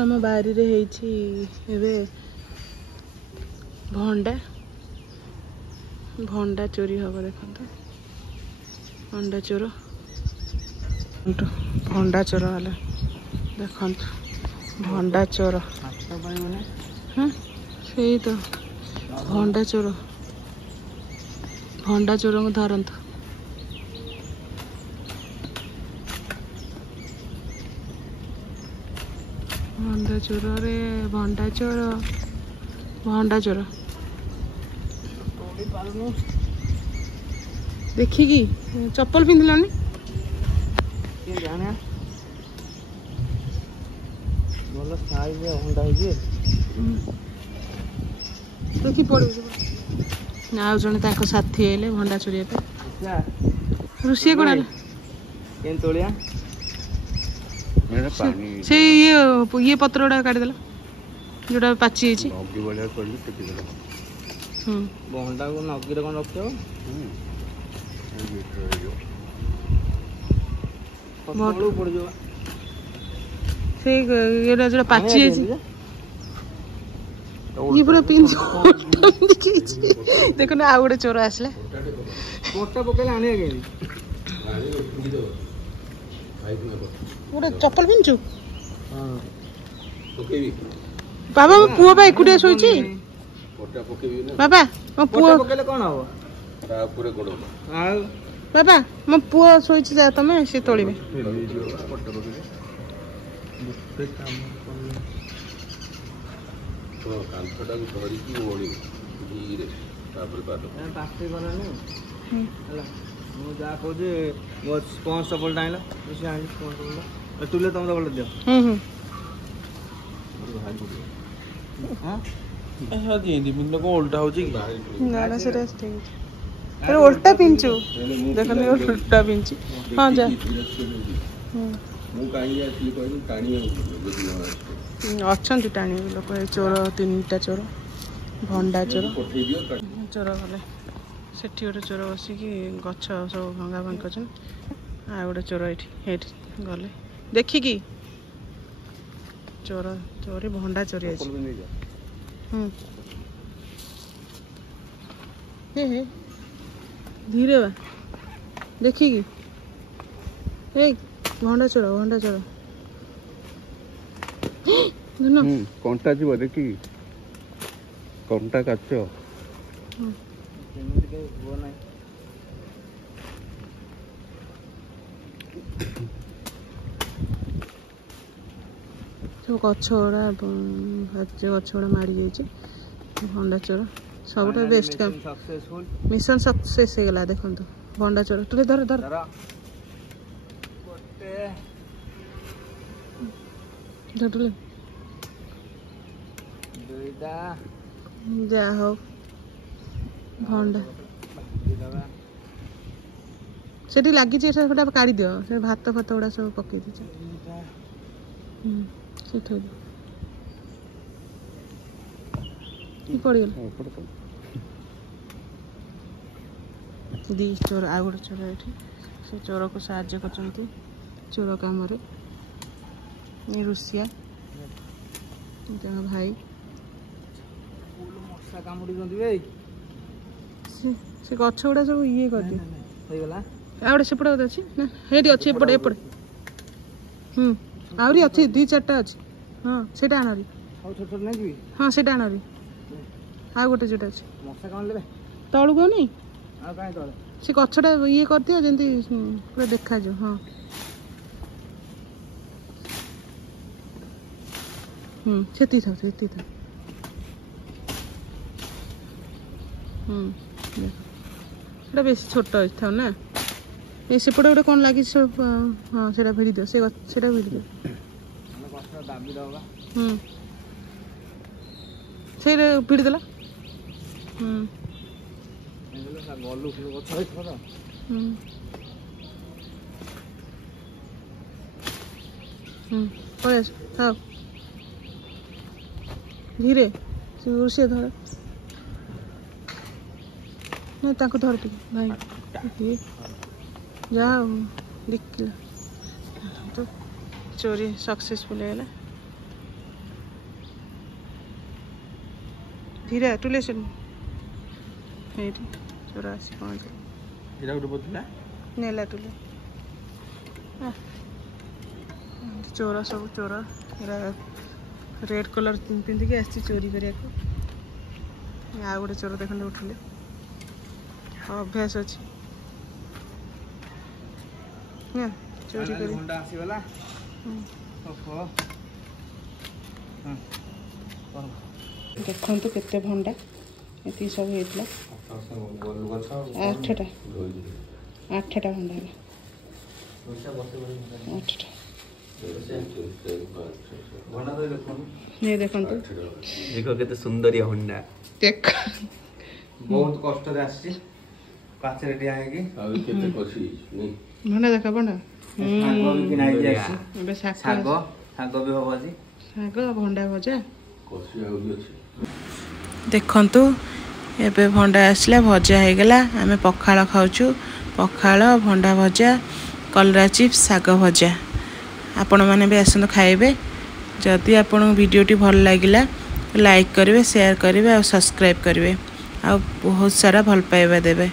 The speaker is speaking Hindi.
आम बारी रे भंडा भंडा चोरी हम देखो भंडा चोर भंडा चोर वाला देखो भंडा चोर हाँ से तो भंडा चोर को धरत भंडा चोर रे भंडा चोर देखिकी चप्पल पिंधिलानी देखी पड़े आउ जन साथी आइले भंडा चोरी रोषे कौन से ये पत्र गुड़ा काटिदेला जोटा पाची भंडा को नगीरे कौन रख जो पाची ये पूरा पिंच देख ना आउ गोटे चोर आसला गोटे चप्पल पिंचु बाबा मो पुओ बा एकुटिया शोइछि बाबा मो पुओ बाबा मो पुओ शोइछि जा तमे से तोलिबे तुले तुम दबल दियो उल्टा हो उल्टा पिंचु देख उल्टा पिंची हाँ जा अच्छा टाणी लोक चोर तीनटा चोर भंडा चोर चोर गले से गोटे चोर बसिकी गछ सब भंगा भांग कर आ गोटे चोर ये गले देखिकी चोर चोरी भंडा चोरी धीरे बा देखिकी भंडा चोर कंटा जीव देखी कंटा काच सब गछ गुड़ा मारी जाइए भंडा चोर सब बेस्ट काम मिशन सक्सेस हो गला देखो भंडा चोर तुले धर धर धर जा हो भंडा से लगी काढ़ी दियो से भात फात गुड़ा सब पकई दीच पड़गला दी चोर आ गोटे चोर ये से चोर को साहाଯ୍य कर चोर कम रुषिया भाई से गछ गुड़ा सब ये कर आउटे सेपटे अच्छी ना ये अच्छी एपटे एपटे आहरी अच्छी दुई चार्टा अच्छी हाँ से आनरी हाँ से आनरी आ गोटे जोटा अच्छी तलू कौ नहीं से गछटा ये कर दियो जमी पूरा देखा जो हाँ सेती था बेस छोट था ना ये सेपटे गोटे कौन लगी सब हाँ से भिड़ी दियो से भिड़ी दियो से भिड़ी देला पड़े हाँ धीरे से धर नहीं धर भाई जाओ देख तो चोरी सक्सेसफुल है। ଧୀରେ ଟୁଲେ ସେ ଏଇଠି ଚୋର ଆସି ପହଞ୍ଚ ଏଇଟା ଗୋଟେ ବୋତଲ ନେଲା ଟୁଲେ ଚୋର ସବୁ ଚୋର ଏରା ରେଡ୍ କଲର୍ ପିନ୍ଧିକି ଆସିଛି ଚୋରି କରିବାକୁ। ଆଉ ଗୋଟେ ଚୋର ଦେଖନ୍ତୁ ଉଠିଲେ ଅଭ୍ୟାସ ଅଛି ନା ଚୋରି କରି। ଦେଖନ୍ତୁ କେତେ ଭଣ୍ଡା ଏତିକି ସବୁ ହେଇଥିଲା 8ଟା ଭଣ୍ଡା ହେଲା 8ଟା। ये देखंतु देखो केते सुंदरिया होंडा देख बहुत कष्ट रे आसी पाचरे डिया है कि आ केते कसी नी भंडा देखा भंडा सागो भी किनाई दिया छी एबे सागो भी होबा जी सागो भंडा भजा कसी आ भी अछि। देखंतु एबे भंडा आसला भजा हे गेला आमे पखाळ खाउछु पखाळ भंडा भजा कलरा चिप्स साग भजा आपण माने भी आसंत खाइबे। जदि आपण वीडियोटी भल लागिला लाइक करिवे शेयर करिवे और सब्सक्राइब करिवे आ बहुत सारा भल पाइबा देबे।